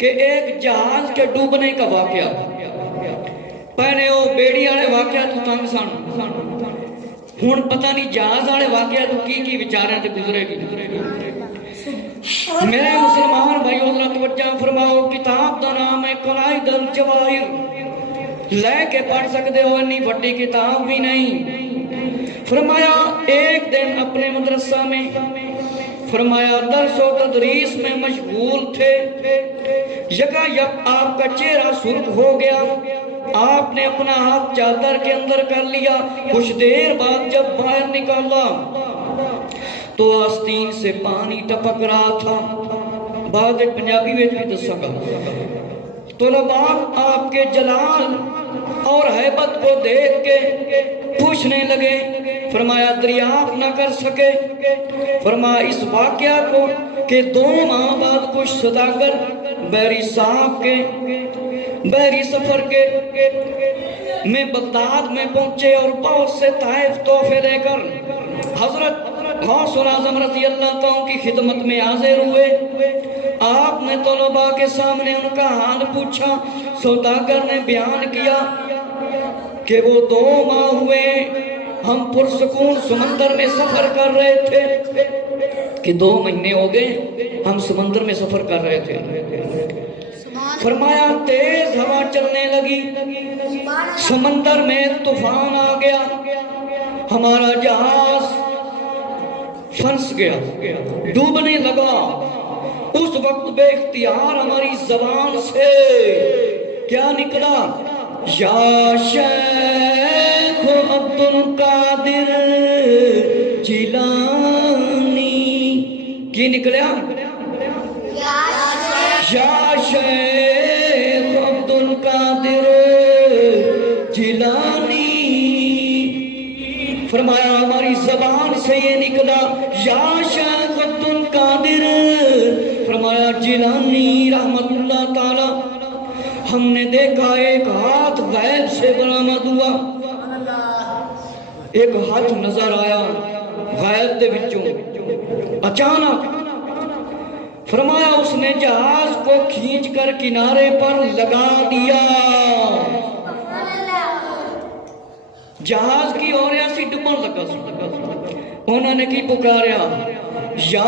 کہ ایک جہاز کے ڈوبنے کا واقعہ پہلے وہ بیڑی والے واقعہ تو تنگ سن ہوں پتہ نہیں جہاز والے واقعہ تو کی ਵਿਚਾਰਿਆਂ ਤੇ گزرے گی میرے مسلمان بھائیو ذرا توجہ فرماؤ کتاب دا نام ہے قلائد الجواہر لے کے پڑھ سکتے ہو اتنی بڑی کتاب بھی نہیں فرمایا ایک دن اپنے مدرسہ میں فرمایا درس و تدریس میں مشغول تھے یکایک آپ کا چہرہ سرخ ہو گیا آپ نے اپنا ہاتھ چادر کے اندر کر لیا کچھ دیر بعد جب باہر نکالا تو آستین سے پانی ٹپک رہا تھا بعد ایک پنجابی میں بھی دسا گا طلباء آپ کے جلال اور حیبت کو دیکھ کے پوچھنے لگے فرمایا دریافت نہ کر سکے فرمایا اس واقعہ کو کہ 2 ماہ بعد کچھ سوداگر بحری صاحب کے بحری سفر کے میں بغداد میں پہنچے اور بہت سے تحائف تحفے لے کر حضرت غوث اعظم رضی اللہ تعالیٰ کی خدمت میں حاضر ہوئے آپ نے طلباء کے سامنے ان کا حال پوچھا سوداگر نے بیان کیا کہ وہ 2 ماہ ہوئے ہم پرسکون سمندر میں سفر کر رہے تھے کہ 2 مہینے ہو گئے ہم سمندر میں سفر کر رہے تھے فرمایا تیز ہوا چلنے لگی سمندر میں طوفان آ گیا ہمارا جہاز پھنس گیا ڈوبنے لگا اس وقت بے اختیار ہماری زبان سے کیا نکلا یا شیخ عبد القادر جیلانی کی نکلیا یا شیخ عبد القادر جیلانی فرمایا ہماری زبان سے یہ نکلا یا شیخ عبد القادر فرمایا جیلانی رحمت اللہ تعالی ہم نے دیکھا ایک ہاتھ غیب سے برآمد ہوا ایک ہاتھ نظر آیا غیب دے وچوں اچانک فرمایا اس نے جہاز کو کھینچ کر کنارے پر لگا دیا جہاز کی ہو رہا سی ڈبن لگا انہوں نے کی پکاریا یا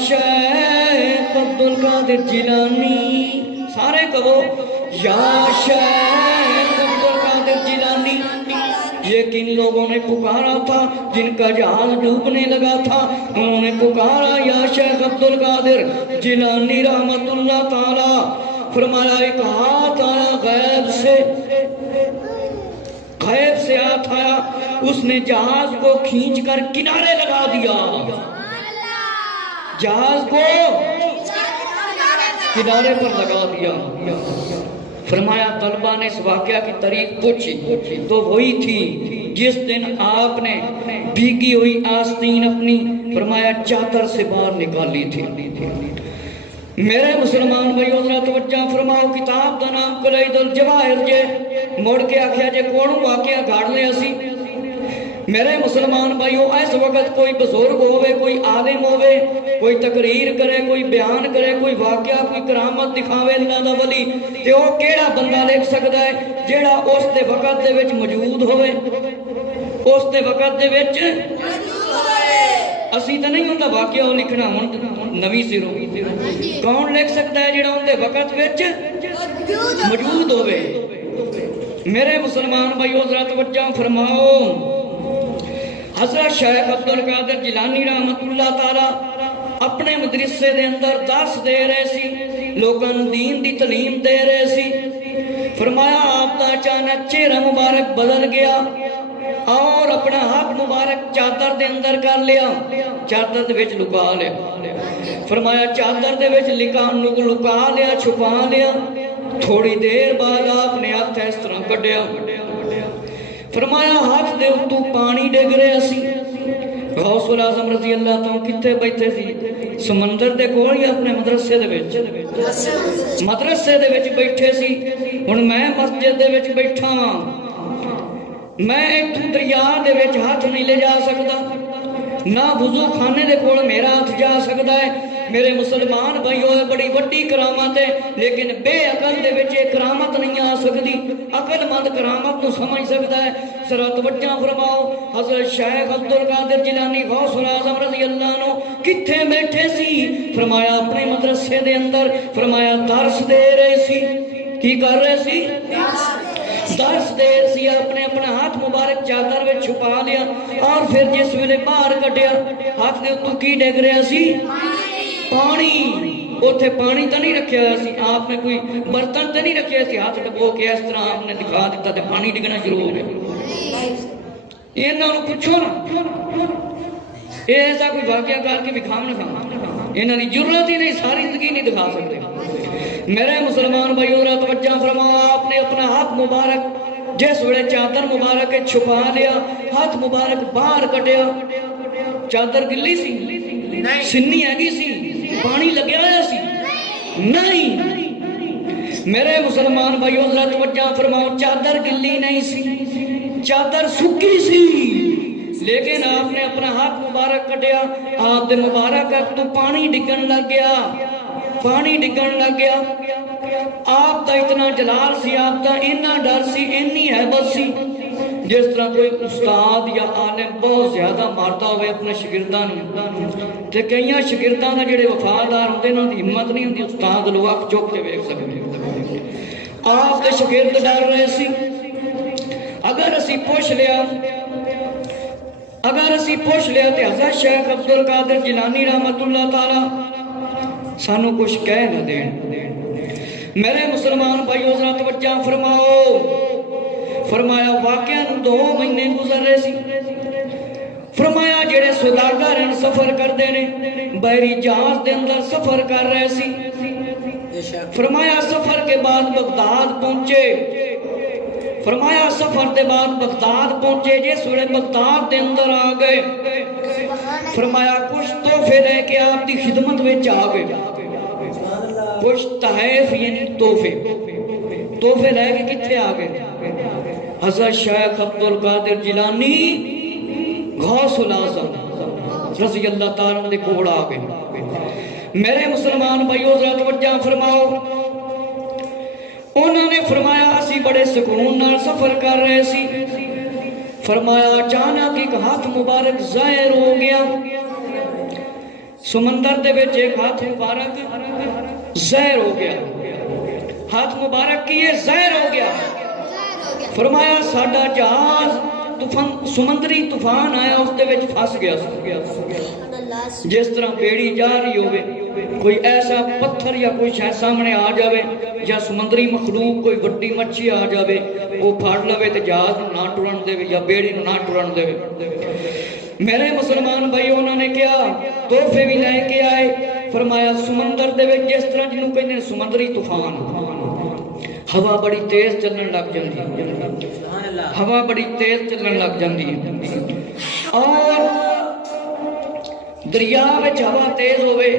شیخ عبد القادر جیلانی سارے کہو یا شیخ عبد القادر جیلانی یہ کن لوگوں نے پکارا تھا جن کا جہاز ڈوبنے لگا تھا انہوں نے پکارا یا شیخ عبد القادر جیلانی رحمت اللہ تعالی فرمایا ایک ہاتھ آیا غیب سے ہاتھ آیا اس نے جہاز کو کھینچ کر کنارے لگا دیا جہاز کو کنارے پر لگا دیا فرمایا طلبہ نے اس واقعہ کی تاریخ پوچھی تو وہی تھی جس دن آپ نے بھیگی ہوئی آستین اپنی فرمایا چادر سے باہر نکالی تھی میرے مسلمان بھائیو ذرا توجہ فرماؤ کتاب دا نام قلائد الجواہر جے موڑ کے آکھیا جے کون واقعہ گھاڑ لے اسی میرے مسلمان بھائیو اس وقت کوئی بزرگ ہوئے کوئی عالم ہوئے کوئی تقریر کرے کوئی بیان کرے کوئی واقعہ کوئی کرامت دکھاوے اللہ دا ولی تے وہ کیڑا بندہ لکھ سکتا ہے جیڑا اس دے وقت دے وچ موجود ہوئے اس دے وقت دے وچ اسی تے نہیں ہوندا واقعہ وہ لکھنا ہن نویں سروں کون لکھ سکتا ہے جیڑا ان دے وقت وچ موجود ہوئے میرے مسلمان بھائیو ذرا توجہ فرماؤ حضرت شیخ عبد القادر جیلانی رحمت اللہ تعالی اپنے مدرسے دے اندر درس دے رہے سی لوگاں دین دی تعلیم دے رہے سی فرمایا آپ کا اچانک چہرہ مبارک بدل گیا اور اپنا ہاتھ مبارک چادر دے اندر کر لیا چادر دے وچ لکا لیا فرمایا چادر دے وچ لکا لیا چھپا لیا تھوڑی دیر بعد آپ نے ہاتھ اس طرح کڈیا فرمایا ہاتھ دے اتو پانی ڈگ رہا سی غوث اعظم رضی اللہ تعالیٰ کتے بیٹھے سی سمندر دے کول یا اپنے مدرسے دے بیٹھے سی ہن میں مسجد دے وچ بیٹھا ہاں میں ایک دریا دے وچ ہاتھ نہیں لے جا سکتا نہ وضو خانے دے کول میرا ہاتھ جا سکتا ہے میرے مسلمان بھائیو بڑی وڈی کرامت ہے، لیکن بے عقل دے وچ یہ کرامت نہیں آ سکتی، عقل مند کرامت نو سمجھ سکتا ہے۔ ذرا توجہ فرماؤ، حضرت شیخ عبد القادر جیلانی غوث الاعظم رضی اللہ عنہ کتھے بیٹھے سی؟ فرمایا اپنے مدرسے دے اندر، فرمایا درس دے رہے سی۔ کی کر رہے سی؟ درس دے سی۔ اپنے ہاتھ مبارک چادر میں چھپا لیا، اور پھر جس ویلے باہر کٹیا ہاتھ دے اتوں کی ڈگ رہا سی؟ پانی۔ اوتھے پانی تو نہیں رکھیا ہوا سی، آپ نے کوئی برتن تو نہیں رکھیا سی، ہاتھ ڈبو کے اس طرح آپ نے دکھا دیتا تے پانی ڈگنا شروع ہو گیا۔ انہاں نوں پوچھو نا، یہ ایسا کوئی واقعہ کر کے دکھاؤ نا، انہاں دی ضرورت ہی نہیں، ساری زندگی نہیں دکھا سکتے۔ میرے مسلمان بھائیو ذرا توجہ فرماؤ، آپ نے اپنا ہاتھ مبارک جس ویلے چادر مبارک چھپا لیا، ہاتھ مبارک باہر کٹیا، چادر گلی سی؟ سنی ہے گی سی؟ پانی لگیا ہوا سی؟ نہیں۔ میرے مسلمان بھائیو ذرا توجہ فرماؤ، چادر گلی نہیں سی، چادر سکی سی، لیکن آپ نے اپنا ہاتھ مبارک کٹیا، آپ دے مبارک تو پانی ڈگن لگ گیا، پانی ڈگن لگ گیا۔ آپ دا اتنا جلال سی، آپ دا اتنا ڈر سی، اتنی ہیبت سی، جس طرح کوئی استاد یا عالم بہت زیادہ مارتا ہوئے اپنے شاگرداں نوں، تے کئی شاگرداں دے جڑے وفادار ہوندے انہاں دی ہمت نہیں ہوندی استاد لو اکھ چوک کے ویکھ سکدے۔ آپ دے شاگرد ڈر رہے سی، اگر اسی پوچھ لیا تے حضرت شیخ عبد القادر جیلانی رحمت اللہ تعالی سانو کچھ کہہ نہ دین۔ میرے مسلمان بھائیو ذرا توجہ فرماؤ، فرمایا واقعہ 2 مہینے گزر رہے سی۔ فرمایا جڑے سوداگر سفر کرتے نے بحری جہاز دے اندر سفر کر رہے سی۔ فرمایا سفر کے بعد بغداد پہنچے، فرمایا سفر کے بعد بغداد پہنچے، جس ویلے بغداد دے اندر آ گئے، فرمایا کچھ تحفے لے کے آپ دی خدمت میں آ گئے، کچھ تحائف یعنی تحفے لے کے کتنے آ گئے؟ حضرت شیخ عبد القادر جیلانی غوث الاعظم رضی اللہ تعالیٰ دے کول آ گئے۔ میرے مسلمان بھائیو ذرا توجہ فرماؤ، انہوں نے فرمایا اسی بڑے سکون نال سفر کر رہے سی۔ فرمایا اچانک ایک ہاتھ مبارک ظاہر ہو گیا، سمندر دے وچ ایک ہاتھ مبارک ظاہر ہو گیا، ہاتھ مبارک کی یہ ظاہر ہو گیا۔ فرمایا ساڈا جہاز سمندری طوفان آیا، اس دے وچ پھس گیا۔ جس طرح بیڑی جا رہی ہوئے، کوئی ایسا پتھر یا کوئی شے سامنے آ جاوے، یا سمندری مخلوق کوئی بڑی مچھی آ جاوے، وہ پھڑ لوے تے جہاز نہ ٹرن دے یا بیڑی نہ ٹرن دے۔ میرے مسلمان بھائی انہوں نے کیا تحفے بھی لے کے آئے۔ فرمایا سمندر دے وچ جس طرح جنوں کہندے سمندری طوفان، ہوا بڑی تیز چلن لگ جاندی ہے، ہوا بڑی تیز چلن لگ جاندی ہے، اور دریا وچ ہوا تیز ہوئے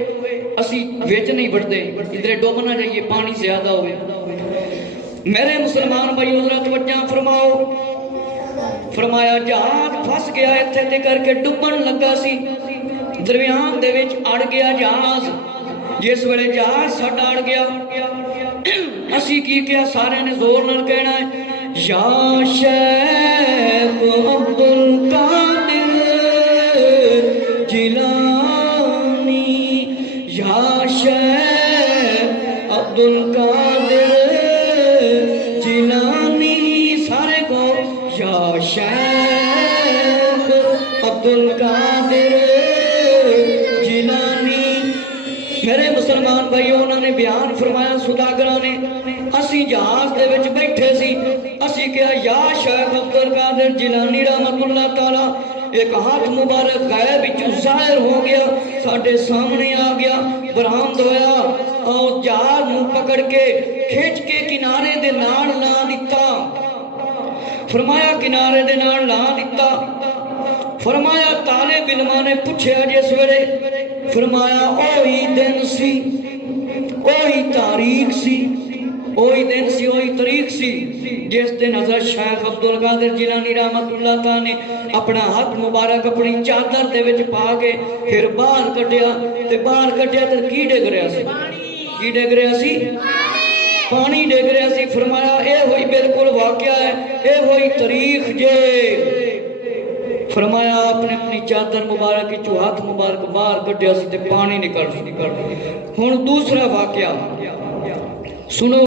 اسی وچ نہیں بڑھتے، ادھر ڈوب نہ جائیے پانی زیادہ ہوئے۔ میرے مسلمان بھائی ذرا توجہ فرماؤ، فرمایا جہاز پھس گیا اتنے تے کر کے ڈبن لگا سی، دریان دے وچ اڑ گیا جہاز۔ جس ویلے جہاز ساڈا اڑ گیا، اسی کی کیا سارے نے زور نال کہنا ہے یا شیخ عبد القادر جیلانی، یا شیخ عبد القادر جیلانی، سارے کو یا شیخ عبد القادر جیلانی۔ میرے مسلمان بھائیوں انہوں نے بیان فرمایا سوداگراں نے، اسی جہاز دے وچ بیٹھے سی، اسی کہا یا شیخ عبد القادر جیلانی رحمت اللہ تعالی، ایک ہاتھ مبارک غیب وچوں ظاہر ہو گیا، ساڈے سامنے آ گیا، برآمد ہویا، اور جہاز نوں پکڑ کے کھچ کے کنارے دے نال لا دتا۔ فرمایا کنارے دے نال لا دتا۔ فرمایا طالب علماں نے پوچھیا جس ویلے، فرمایا اوہی دن سی، اوہی تاریخ سی وہی دن سی وہی تاریخ سی جس دن حضرت شیخ عبدالقادر جیلانی رحمت اللہ تعالی نے اپنا ہاتھ مبارک اپنی چادر دے وچ پا کے پھر باہر کڈیا تے کی ڈگ رہا سی کی ڈگ رہا سی پانی ڈگ رہا سی فرمایا اے ہوئی بالکل واقعہ ہے اے ہوئی تاریخ جے فرمایا اپنے اپنی چادر مبارک کی جو ہاتھ مبارک باہر کڈیا سی تے پانی نکل ہن دوسرا واقعہ سنو